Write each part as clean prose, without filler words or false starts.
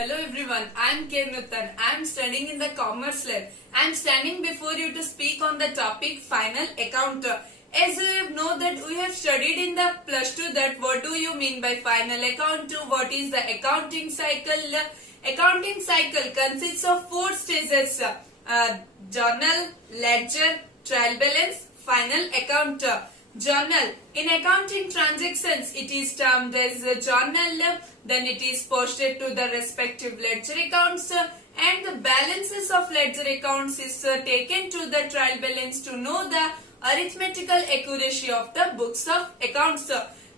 Hello everyone, I am K. Nutan. I am studying in the Commerce Lab. I am standing before you to speak on the topic Final Account. As you know that we have studied in the plus 2 that what do you mean by final account, what is the accounting cycle. Accounting cycle consists of 4 stages, journal, ledger, trial balance, final account. Journal. In accounting transactions, it is termed as a journal, then it is posted to the respective ledger accounts, and the balances of ledger accounts is taken to the trial balance to know the arithmetical accuracy of the books of accounts.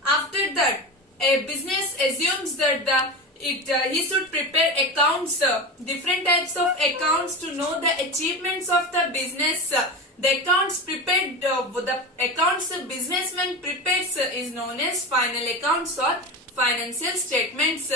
After that, a business assumes that he should prepare accounts, different types of accounts to know the achievements of the business. The accounts prepared, the accounts a businessman prepares is known as final accounts or financial statements.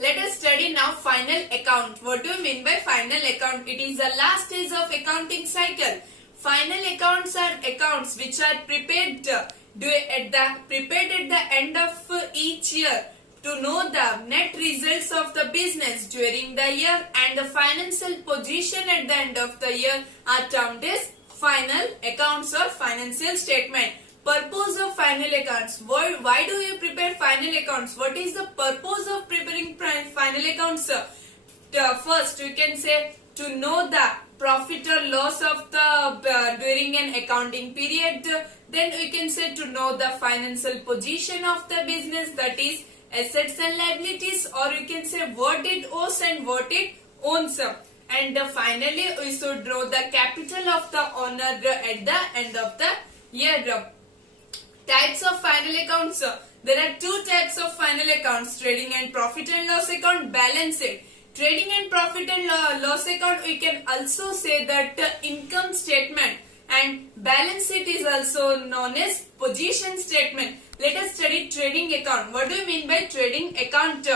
Let us study now final account. What do you mean by final account? It is the last stage of accounting cycle. Final accounts are accounts which are prepared at the end of each year to know the net results of the business during the year, and the financial position at the end of the year are termed as final accounts or financial statement. Purpose of final accounts. Why do you prepare final accounts? What is the purpose of preparing final accounts? First, you can say to know the profit or loss of the during an accounting period. Then we can say to know the financial position of the business, that is assets and liabilities, or you can say what it owes and what it owns. And finally, we should draw the capital of the owner at the end of the year. Types of final accounts. There are 2 types of final accounts: trading and profit and loss account, balance sheet. Trading and profit and loss account, we can also say that income statement, and balance sheet is also known as position statement. Let us study trading account. What do you mean by trading account?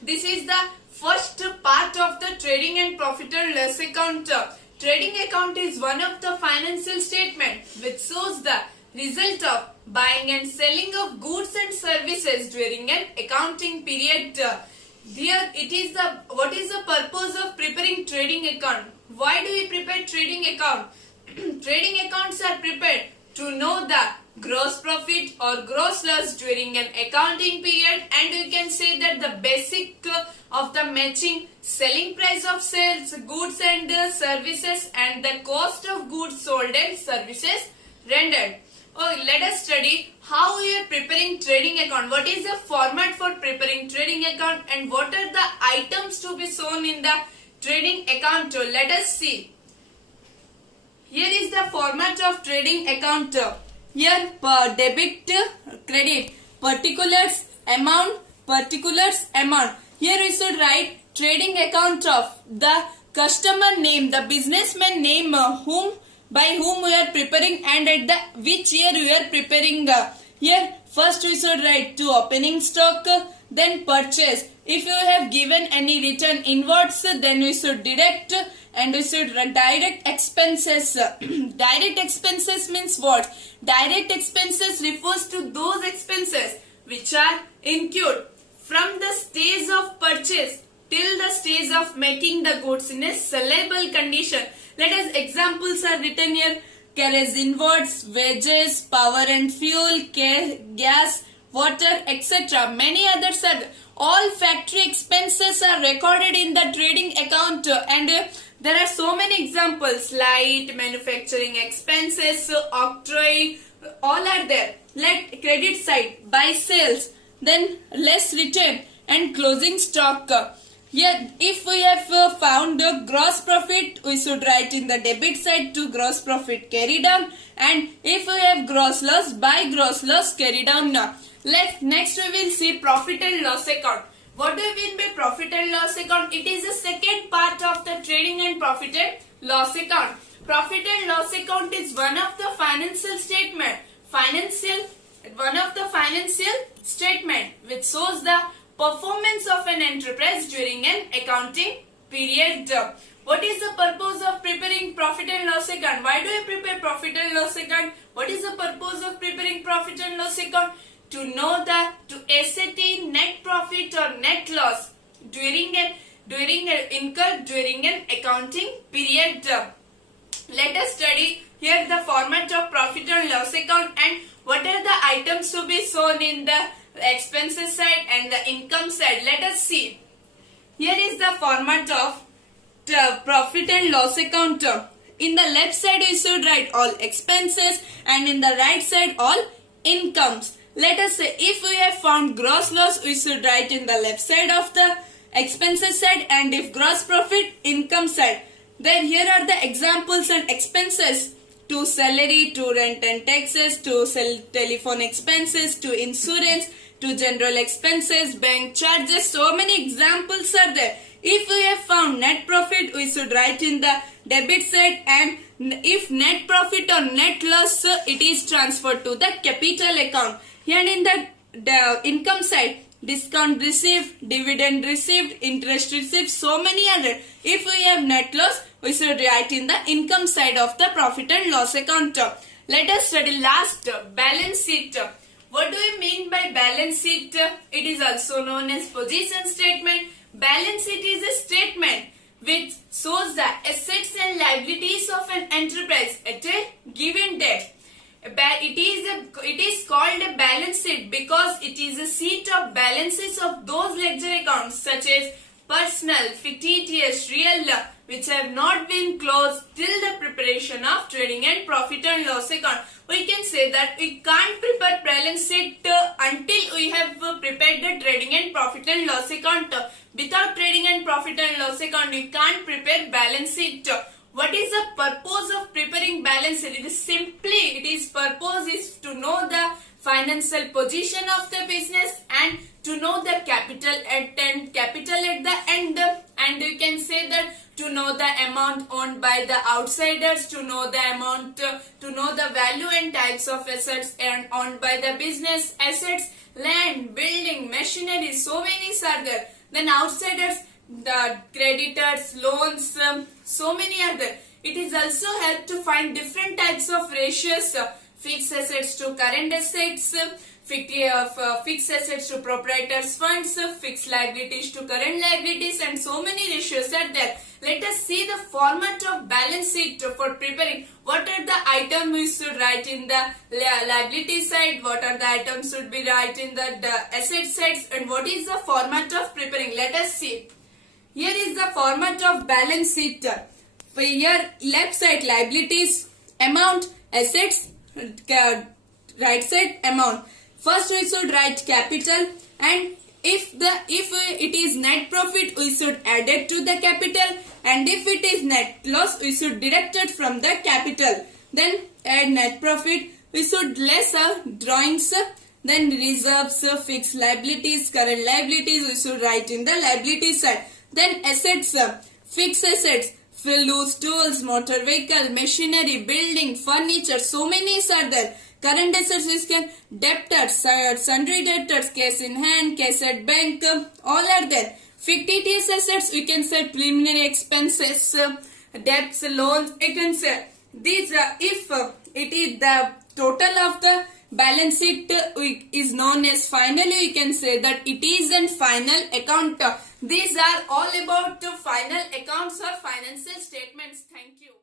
This is the first part of the trading and profit and loss account. Trading account is one of the financial statements which shows the result of buying and selling of goods and services during an accounting period. Here it is what is the purpose of preparing trading account? Why do we prepare trading account? Trading accounts are prepared to know the gross profit or gross loss during an accounting period, and we can say that the basic of the matching selling price of sales, goods and services, and the cost of goods sold and services rendered. Let us study how we are preparing trading account. What is the format for preparing trading account, and what are the items to be shown in the trading account? Let us see. Here is the format of trading account. Here debit, credit, particulars, amount. Here we should write trading account of the customer name, the businessman name, by whom we are preparing, and at the which year we are preparing. Here first we should write to opening stock, then purchase. If you have given any return inwards, then we should deduct, and we should direct expenses. Direct expenses means what? Direct expenses refers to those expenses which are incurred from the stage of purchase till the stage of making the goods in a sellable condition. Let us examples are written here: carriage inwards, wages, power and fuel, gas, water, etc. Many others are all factory expenses are recorded in the trading account, and there are so many examples: light, manufacturing expenses, octroi, all are there. Let credit side, buy sales, then less return and closing stock. Here, if we have found the gross profit, we should write in the debit side to gross profit carry down, and if we have gross loss, by gross loss carry down. Next we will see profit and loss account. What do you mean by profit and loss account? It is the second part of the trading and profit and loss account. Profit and loss account is one of the financial statement, which shows the performance of an enterprise during an accounting period. What is the purpose of preparing profit and loss account? Why do you prepare profit and loss account? What is the purpose of preparing profit and loss account? To know to ascertain net profit or net loss during an accounting period. Let us study here the format of profit and loss account and what are the items to be shown in the expenses side and the income side. Let us see. Here is the format of the profit and loss account. In the left side we should write all expenses and in the right side all incomes. Let us say if we have found gross loss, we should write in the left side of the expenses side, and if gross profit, income side. Then here are the examples and expenses: to salary, to rent and taxes, to telephone expenses, to insurance, to general expenses, bank charges. So many examples are there. If we have found net profit, we should write in the debit side, and if net profit or net loss, it is transferred to the capital account. And in the income side, discount received, dividend received, interest received, so many other. If we have net loss, we should write in the income side of the profit and loss account. Let us study last, balance sheet. What do we mean by balance sheet? It is also known as position statement. Balance sheet is a statement which shows the assets and liabilities of an enterprise at a given date. It is called a balance sheet because it is a sheet of balances of those ledger accounts such as personal, fictitious, real, which have not been closed till the preparation of trading and profit and loss account. We can say that we can't prepare balance sheet until we have prepared the trading and profit and loss account. Without trading and profit and loss account, we can't prepare balance sheet. What is the purpose of preparing balance sheet? Its purpose is to know the financial position of the business and to know the capital at the end, and you can say that to know the amount owned by the outsiders, to know the value and types of assets and owned by the business, assets, land, building, machinery, so many are there. Then outsiders, the creditors, loans, so many are there. It is also help to find different types of ratios, fixed assets to current assets, fixed assets to proprietors funds, fixed liabilities to current liabilities, and so many ratios are there. Let us see the format of balance sheet for preparing. What are the items we should write in the liability side, what are the items should be write in the asset sides, and what is the format of preparing. Let us see. Here is the format of balance sheet. Here left side liabilities, amount, assets, right side amount. First we should write capital, and if it is net profit, we should add it to the capital, and if it is net loss, we should deduct it from the capital. Then add net profit, we should less drawings, then reserves, fixed liabilities, current liabilities, we should write in the liability side. Then assets, fixed assets, loose tools, motor vehicle, machinery, building, furniture, so many are there. Current assets is debtors, sundry debtors, cash in hand, cash at bank, all are there. Fictitious assets, we can say preliminary expenses, debts, loans, you can say. These if it is the total of the balance sheet is known as finally, we can say that it is an final account. These are all about final accounts or financial statements. Thank you.